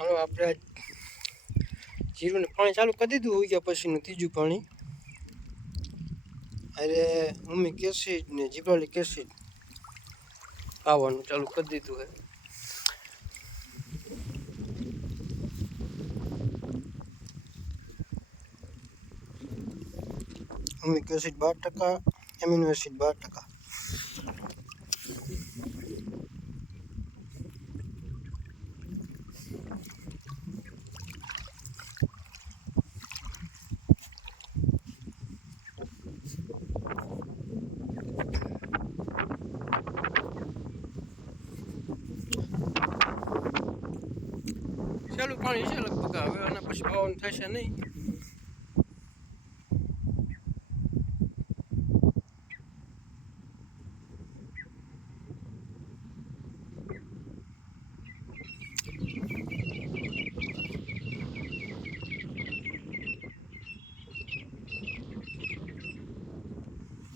હાલો આપણે જીરુંને પાણી ચાલુ કરી દીધું ઉગ્યા પછીનું ત્રીજું પાણી. અરે મમ્મી કેસી ને જીબ્રાલિક એસિડ પાવાનું ચાલુ કરી દીધું હે. અમિક એસિડ 12%, એમિનો એસિડ 12%. ચાલુ પાણી છે લગભગ હવે આના પછી પાવાનું થશે નહીં.